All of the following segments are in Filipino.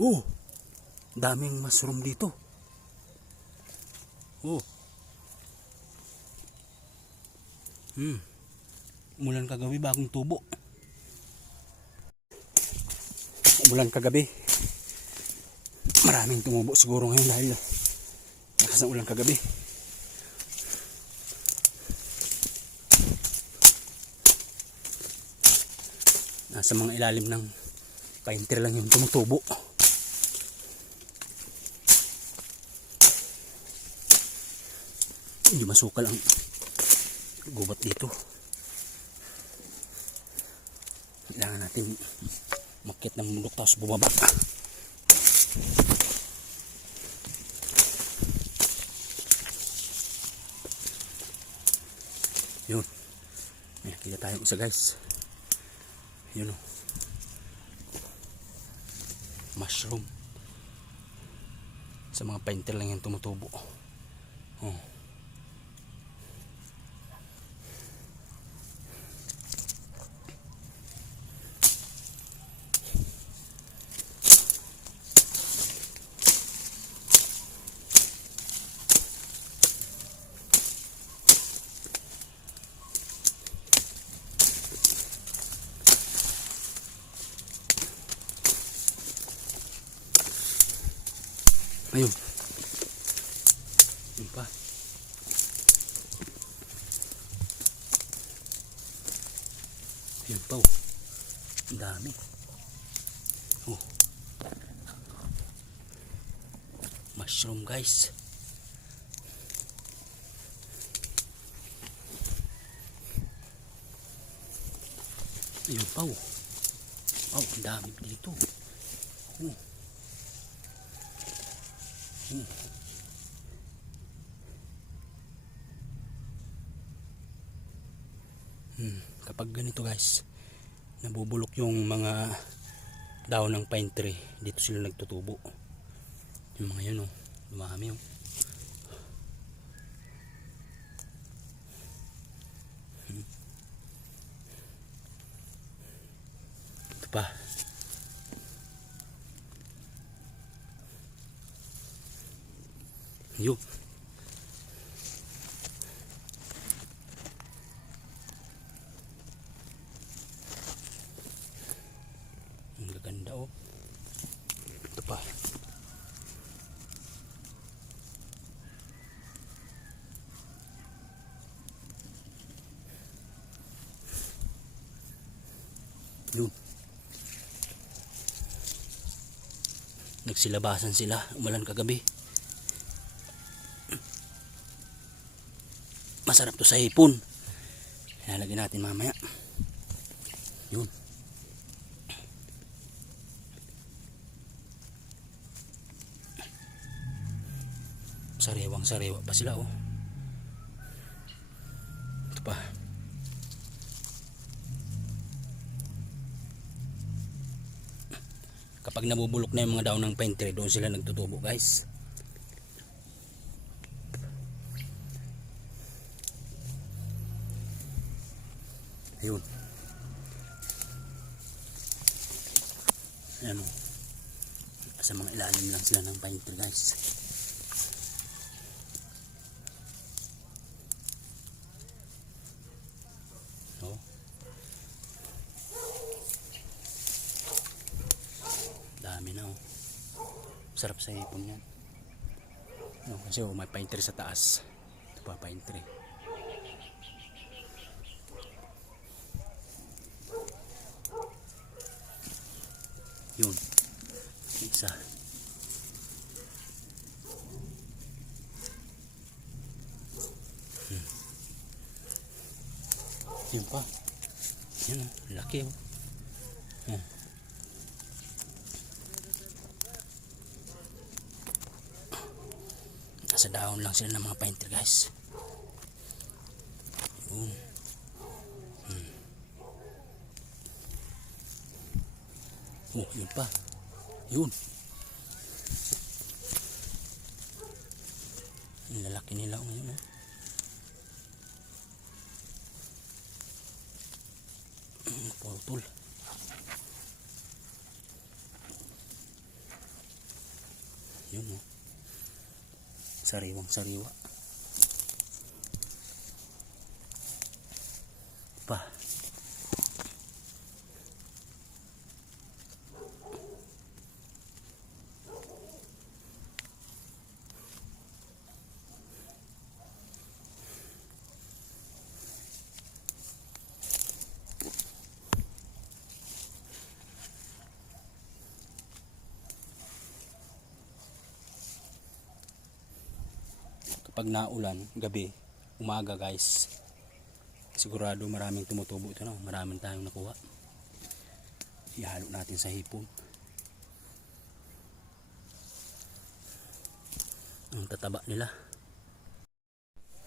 Oh, daming mushroom dito. Oh. Umulan kagabi, bagong tubo. Umulan kagabi. Maraming tumubo siguro ngayon dahil lakas ng ulan kagabi. Nasa mga ilalim ng pine tree lang yung tumutubo. Hindi masukal ang gubat dito. Kailangan natin makit ng bundok tapos bumaba. Yun. May nakita tayong isa guys. Yun o. Mushroom. Sa mga painter lang yung tumutubo. Oh. Ayun. Yun pa. Yun pa oh. Ang dami. Oh. Mushroom guys. Ayun pa oh. Oh, ang dami dito. Oh. Kapag ganito guys, nabubulok yung mga daon ng pine tree, dito sila nagtutubo. Yung mga yun oh, dumami oh. Ito pa. Yun. Ang gaganda oh. Ito pa. Yun. Nagsilabasan sila. Umulan kagabi. Masarap to sa hipon. Ilalagay natin mamaya. Yun. Sariwang sariwa pa sila oh. Ito pa. Kapag nabubulok na yung mga daon ng pine tree, doon sila nagtutubo guys. Ayun. Ayan o. Sa mga ilalim lang sila ng pine tree guys. So. Dami na o. Sarap sa hipon yan. No, kasi may pine tree sa taas. Ito pa pine tree. Yun. Isa. Yun pa. Yun. Laki oh. Nasa daon lang sila ng mga pine tree guys. Yun. Oh, yun pa. Yun. Ang lalaki nila ngayon oh. Putol. Yun oh. Sariwang sariwa. Pa. Kapag naulan, gabi, umaga guys, sigurado maraming tumutubo ito, no? Maraming tayong nakuha. Ihalo natin sa hipon. Ang tataba nila.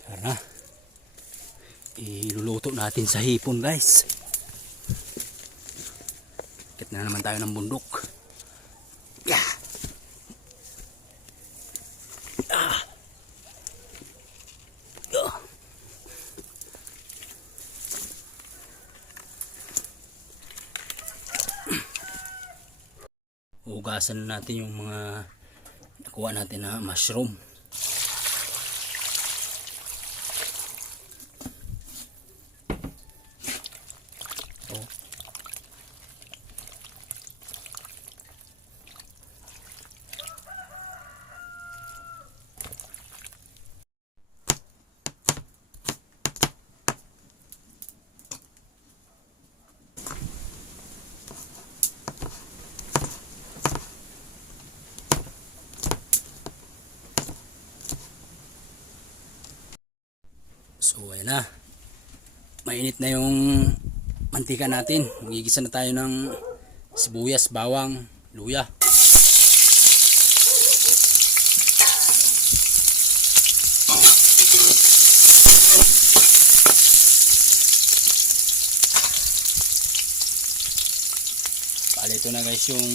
Tara, iluluto natin sa hipon guys. Kit na naman tayo ng bundok. Yeah. Hugasan na natin yung mga nakuha natin na mushroom. Oh. So ayan na, mainit na yung mantika natin. Magigisa na tayo ng sibuyas, bawang, luya. Bale ito na guys yung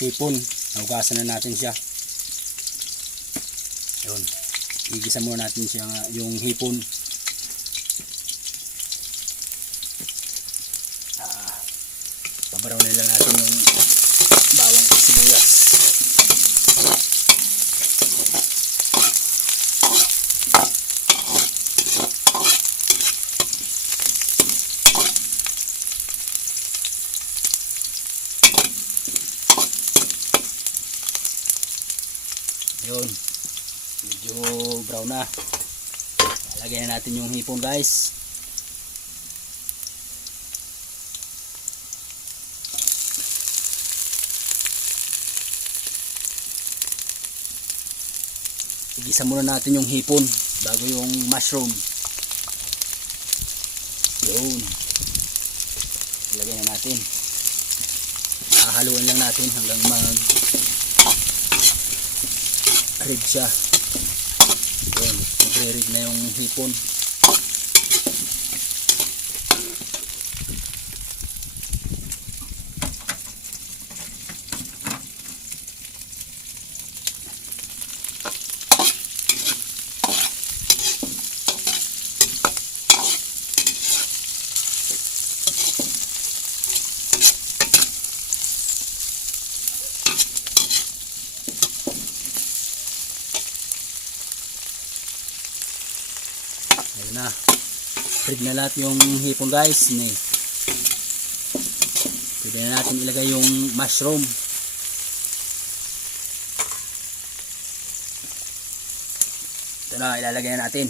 hipon, nahugasan na natin siya. Yun, igisa muna natin siya yung hipon. Pabaraw na lang natin yung bawang at sibuyas. Yun, medyo brown na. Lalagyan na natin yung hipon guys. Igisa muna natin yung hipon bago yung mushroom. Yun, ilagay na natin. Haluin lang natin hanggang mag rig siya. Yun, magre-rig na yung hipon. Ayun na, rig na lahat yung hipon guys. Pwede na natin ilagay yung mushroom. Ito na, ilalagay na natin.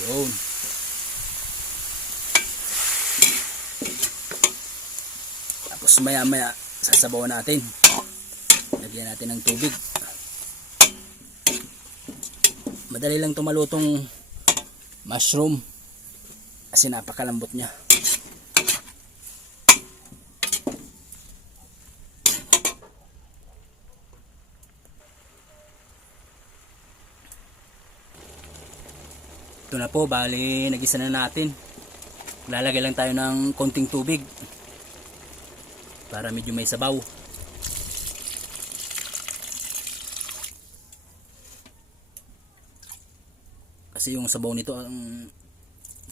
Yun. Tapos maya maya sasabawan natin. Lagyan natin ng tubig. Madali lang tumalutong mushroom kasi napakalambot niya. Ito na po, bali nagisa na natin. Lalagay lang tayo ng konting tubig para medyo may sabaw. Kasi yung sabaw nito ang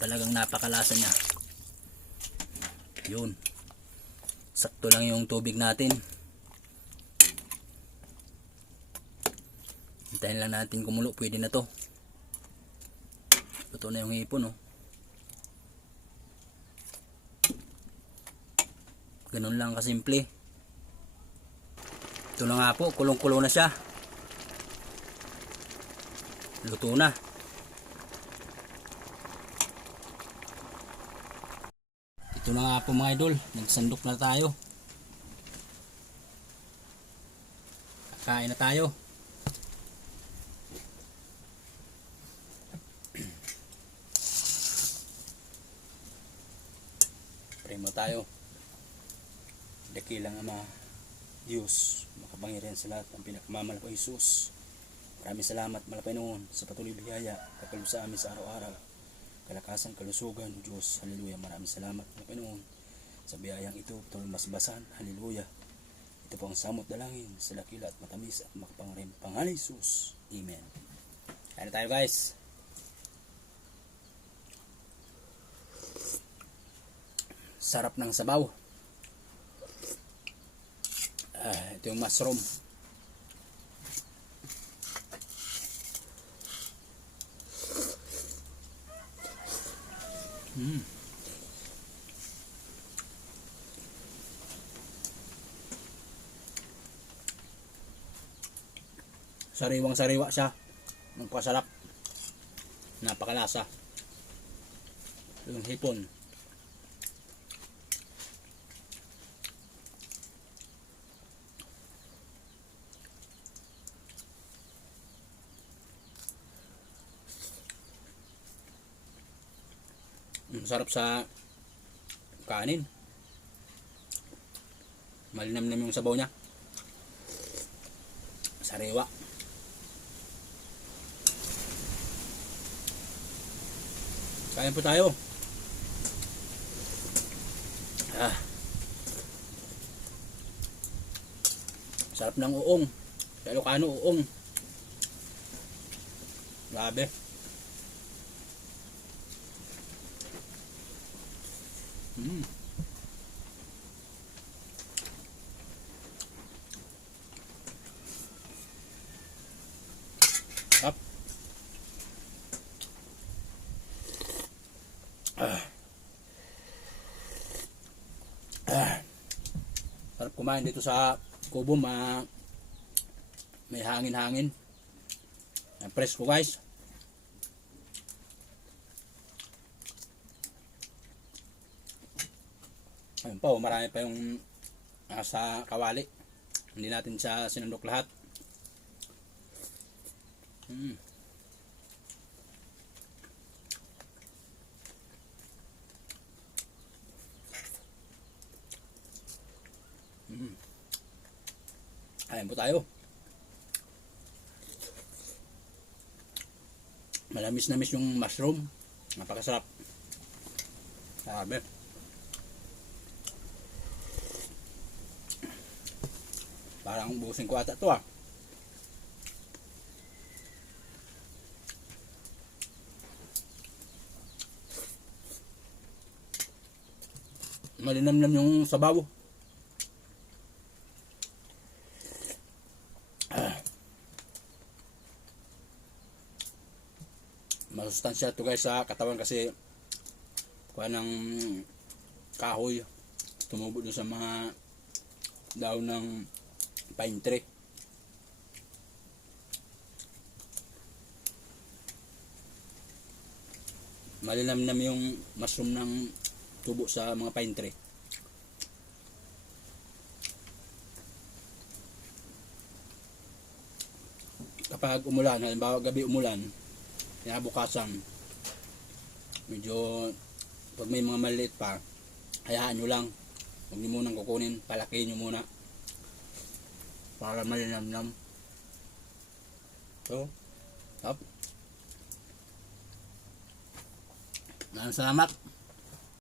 talagang napakalasa niya. Yun. Sakto lang yung tubig natin. Hintayin lang natin kumulo. Pwede na to. Luto na yung hipon, oh. Ganun lang kasimple. Ito na nga po, kulong-kulo na siya. Luto na. Ito na nga po mga idol, nagsandok na tayo. Kain na tayo. Primo tayo. Dakilang Ama, Diyos, makapangyarihan sa lahat, ang pinakamamahal ko Jesus. Maraming salamat, malapay noon, sa patuloy biyaya, kapalo sa amin sa araw-araw. Kalakasan, kalusugan, Diyos, haleluya. Maraming salamat, malapay noon, sa biyayang ito, patuloy masbasan, haleluya. Ito po ang samot dalangin, sa dakila at matamis at makapangyarihan pangalan Jesus. Amen. Kaya na tayo guys. Sarap ng sabaw. Ito yung mushroom. Sariwang sariwa siya. Napakasarap. Napakalasa. Yung hipon. Sarap sa kanin. Malinamnam yung sabaw niya. Sariwa. Kain po tayo. Sarap ng uong. Sa Ilocano, uong. Grabe. Up. Sarap kumain dito sa kubo, may hangin-hangin. Presko guys. Ayun pa, marami pa yung sa kawali. Hindi natin siya sinundok lahat. Ayan po tayo. Malamis na miss yung mushroom. Napakasarap. Sabi. Parang busin ko ata ito ah. Malinamnam yung sabaw. Masustansya ito guys sa katawan kasi kuha ng kahoy. Tumubo doon sa mga daon ng pine tree. Malinamnam yung mushroom ng tubo sa mga pine tree. Kapag umulan, halimbawa gabi umulan, kinabukasan, medyo pag may mga maliit pa, hayaan nyo lang. Huwag nyo munang kukunin, palakihin nyo muna para malinamnam. So, up. Maraming salamat.